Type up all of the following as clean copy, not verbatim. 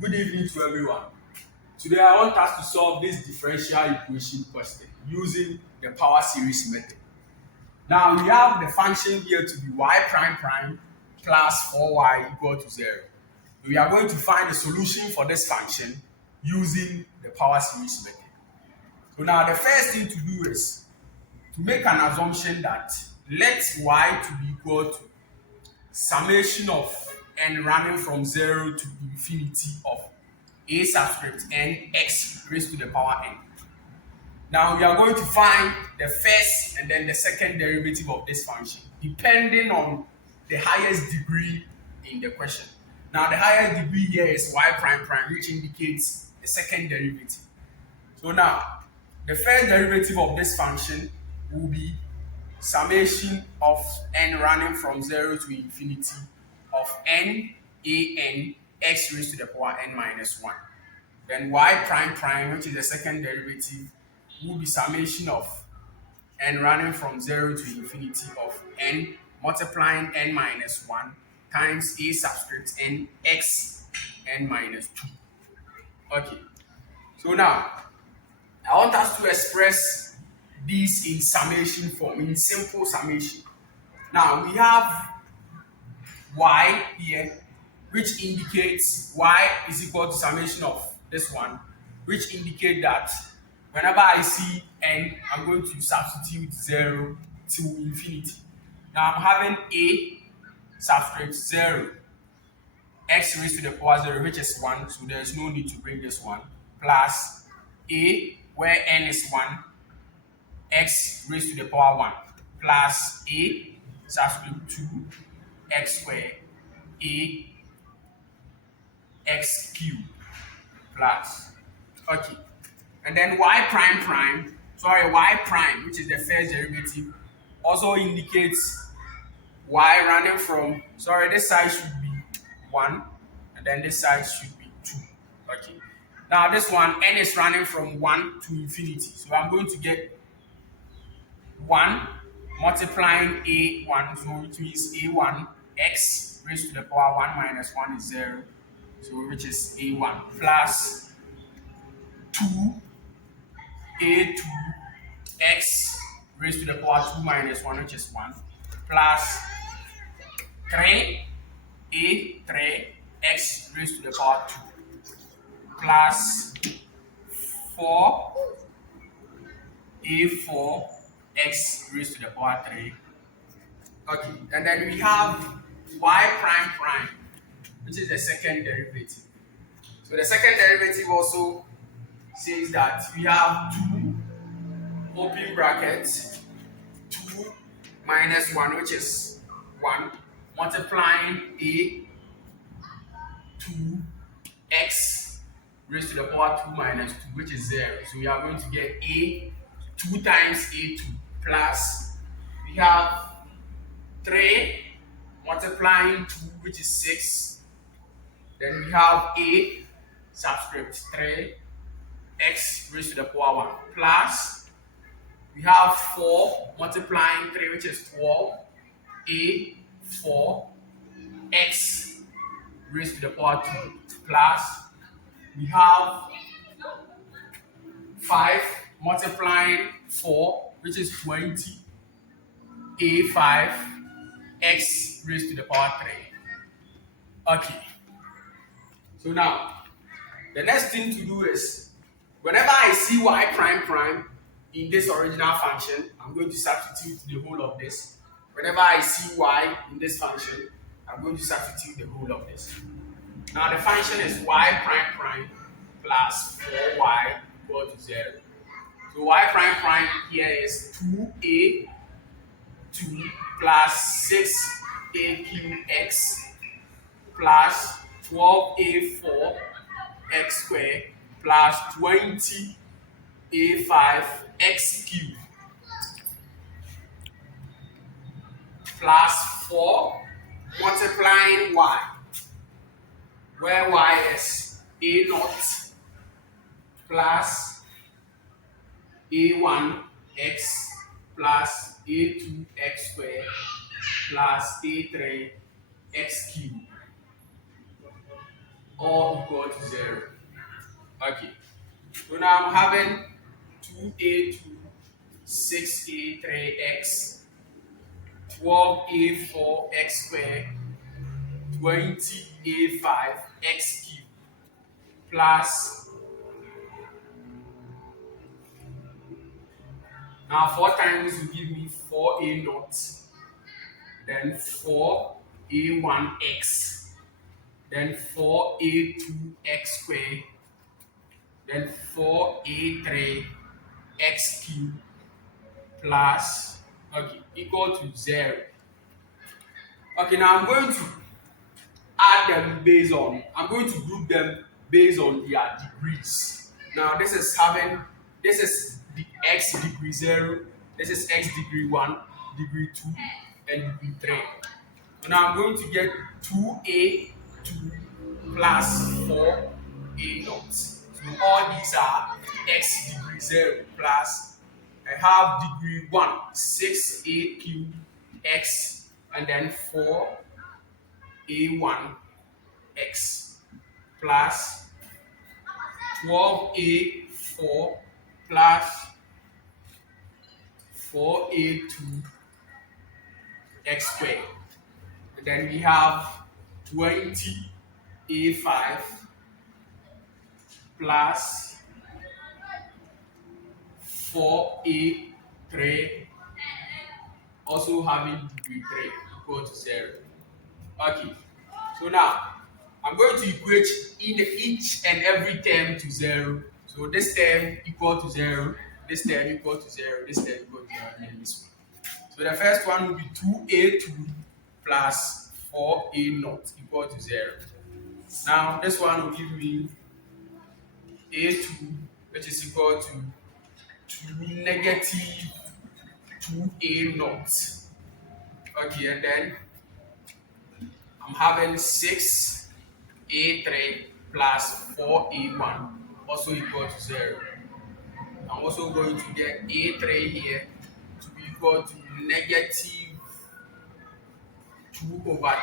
Good evening to everyone. Today I want us to solve this differential equation question using the power series method. Now we have the function here to be y prime prime plus 4y equal to 0. We are going to find the solution for this function using the power series method. So now the first thing to do is to make an assumption that let y to be equal to summation of n running from 0 to infinity of a subscript n x raised to the power n. Now we are going to find the first and then the second derivative of this function depending on the highest degree in the question. Now the highest degree here is y prime prime, which indicates the second derivative. So now the first derivative of this function will be summation of n running from 0 to infinity of n a n x raised to the power n minus 1. Then y prime prime, which is the second derivative, will be summation of n running from 0 to infinity of n multiplying n minus 1 times a subscript n x n minus 2. Okay, so now I want us to express this in summation form, in simple summation. Now we have y here, which indicates y is equal to summation of this one, which indicate that whenever I see n, I'm going to substitute 0 to infinity. Now I'm having a subscript 0, x raised to the power 0, which is 1, so there's no need to bring this one, plus a, where n is 1, x raised to the power 1, plus a subscript 2, x squared, a x cubed, plus, okay, and then y prime, which is the first derivative, also indicates y running from, this side should be 1, and then this side should be 2, okay. Now this one, n is running from 1 to infinity, so I'm going to get 1 multiplying a1, so which means a1 x raised to the power 1 minus 1 is 0, so which is a1, plus 2 a2 x raised to the power 2 minus 1, which is 1, plus 3 a3 x raised to the power 2, plus 4 a4 x raised to the power 3. Okay, and then we have y prime, which is the second derivative. So the second derivative also says that we have 2 open brackets 2 minus 1, which is 1, multiplying a 2 x raised to the power 2 minus 2, which is 0. So we are going to get a 2 times a2, plus we have 3 multiplying 2, which is 6. Then we have a subscript 3 x raised to the power 1, plus we have 4 multiplying 3, which is 12, a 4 x raised to the power 2, plus we have 5 multiplying 4, which is 20, a5 x raised to the power 3. Okay, so now the next thing to do is whenever I see y prime in this original function, I'm going to substitute the whole of this. Whenever I see y in this function, I'm going to substitute the whole of this. Now the function is y prime plus 4y equal to 0. So y prime here is 2a2 plus 6a cubed x plus 12a4 x squared plus 20 a5 x cubed plus 4 multiplying y, where y is a naught plus a1 x plus a2 x squared plus a3 x cubed all equal to 0. Okay. So now I'm having 2a2, 6a3x, 12a4x squared, 20a5x cubed plus, now 4 times will give me 4a naught, then 4a1x, then 4a2x squared, then 4a3x cubed plus, okay, equal to 0. Okay, now I'm going to I'm going to group them based on their degrees. Now this is the x degree 0, this is x degree 1, degree 2, and degree 3. So now I'm going to get 2a2 plus 4a naught. So all these are x degree 0 plus, I have degree 1, 6a cubed x, and then 4a1x plus 12a4 plus 4a2x squared. And then we have 20a5 plus 4a3 also having degree 3 equal to 0. Okay, so now I'm going to equate each and every term to 0. So this term equal to 0, this term equal to 0, this term equal to 0, and then this one. So the first one will be 2a2 plus 4a naught equal to 0. Now this one will give me a2, which is equal to negative 2a naught. Okay, and then I'm having 6a3 plus 4a1 also equal to 0. I'm also going to get a3 here to be equal to negative 2 over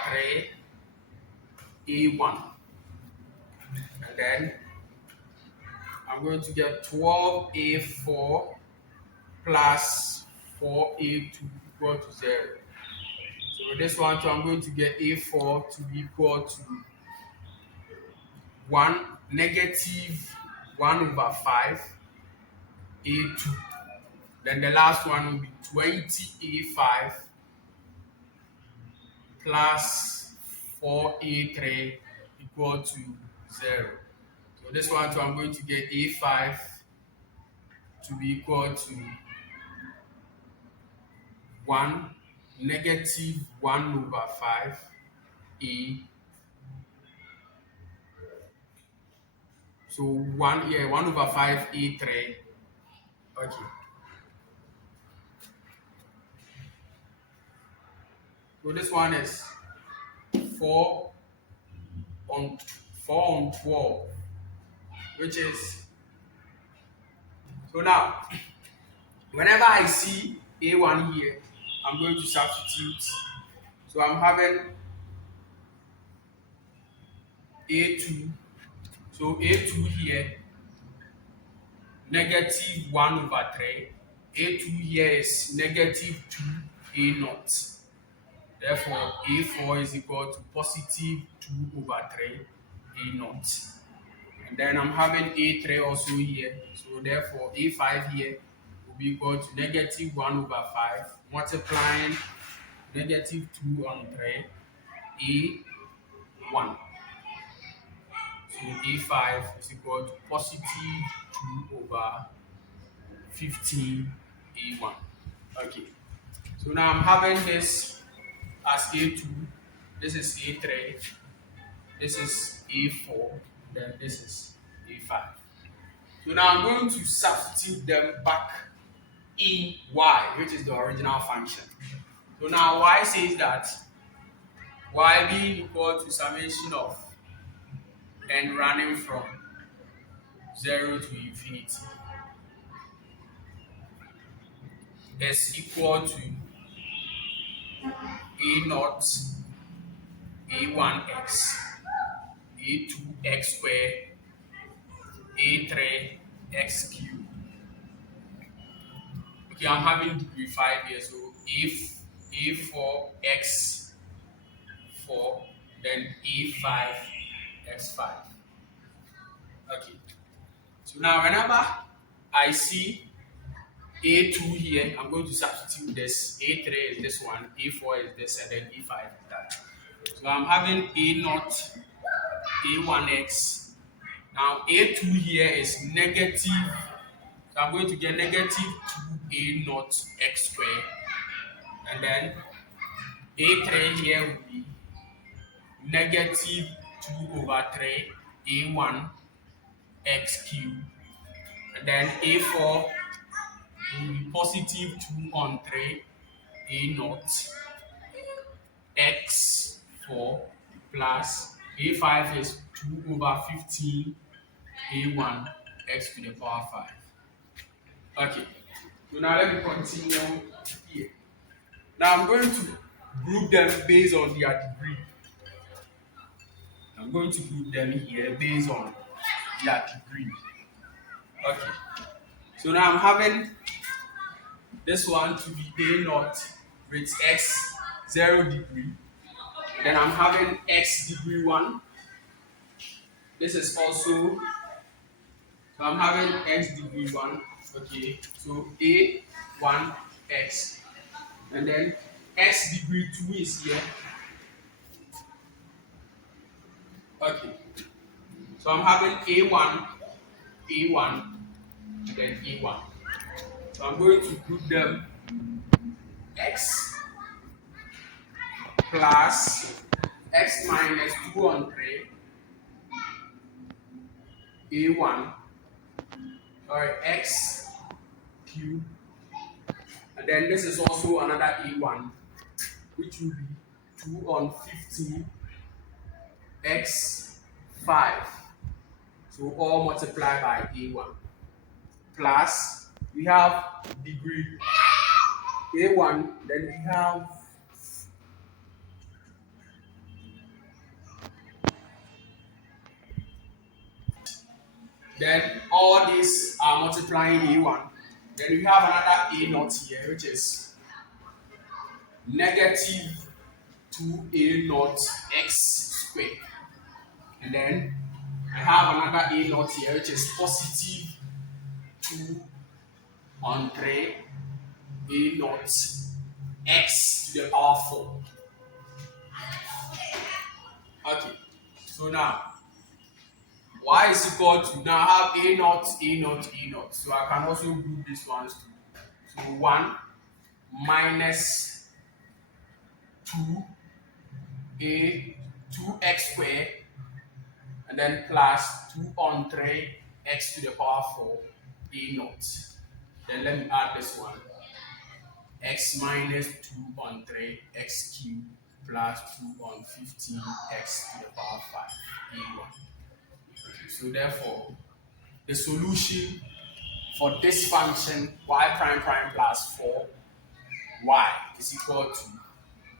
3 a1. And then I'm going to get 12a4 plus 4a2 equal to 0. So this one too, I'm going to get a4 to be equal to negative 1 over 5 a2. Then the last one will be 20a5 plus 4a3 equal to 0. So this one too, I'm going to get a5 to be equal to negative 1 over 5 a. So 1 over 5 a3. Okay. So this one is 4 on 12, which is, so now whenever I see a1 here, I'm going to substitute. So I'm having a2. So a2 here, negative 1 over 3. a2 here is negative 2a naught. Therefore, a4 is equal to positive 2 over 3 a naught. And then I'm having a3 also here. So therefore, a5 here will be equal to negative 1 over 5 multiplying negative 2 on 3 a1. So a5 is equal to positive 2 over 15 a1. Okay. So now I'm having this as a2, this is a3, this is a4, then this is a5. So now I'm going to substitute them back in y, which is the original function. So now y says that y being equal to summation of n running from 0 to infinity is equal to a naught, a1x, a2x squared, a3x cubed. Okay, I'm having degree 5 here, so if a4 x4, then a5 x5. Okay, so now whenever I see a2 here, I'm going to substitute this. A3 is this one, a4 is this, and then a5 is that. So I'm having a0, a1x. Now a2 here is negative, so I'm going to get negative 2a0 x squared, and then a3 here will be negative 2 over 3 a1 x cubed, and then a4 will be positive 2 on 3 a0 x4 plus a5 is 2 over 15 a1 x to the power 5. Okay, so now let me continue here. Now I'm going to group them based on their degree. I'm going to group them here based on their degree. Okay, so now I'm having this one to be a0 with x 0 degree. Then I'm having x degree 1. This is also, so I'm having x degree 1. Okay, so a1 x. And then x degree 2 is here. Okay, so I'm having a1, then a1. So I'm going to group them x plus x minus 2 on 3 a1, or x cubed, and then this is also another a1, which will be 2 on 15 x5, so all multiplied by a1, plus we have degree a1, then we have then all these are multiplying a1. Then we have another a0 here, which is negative 2a0 x squared. And then I have another a0 here, which is positive 2 on 3 a0 x to the power 4. Okay, so now y is equal to, now I have a0. So I can also group these ones too. So 1 minus 2x squared, and then plus 2 on 3 x to the power 4 a0. Then let me add this one, x minus 2 on 3 x cubed plus 2 on 15 x to the power 5 a1. So therefore, the solution for this function y prime prime plus 4y is equal to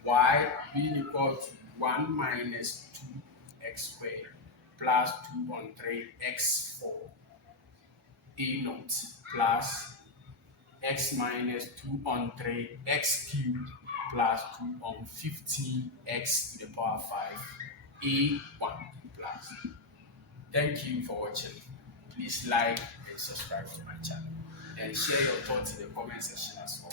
y being equal to 1 minus 2x squared plus 2 on 3 x4 a0 plus x minus 2 on 3 x cubed plus 2 on 15 x to the power 5 a1 plus. Thank you for watching. Please like and subscribe to my channel, and share your thoughts in the comment section as well.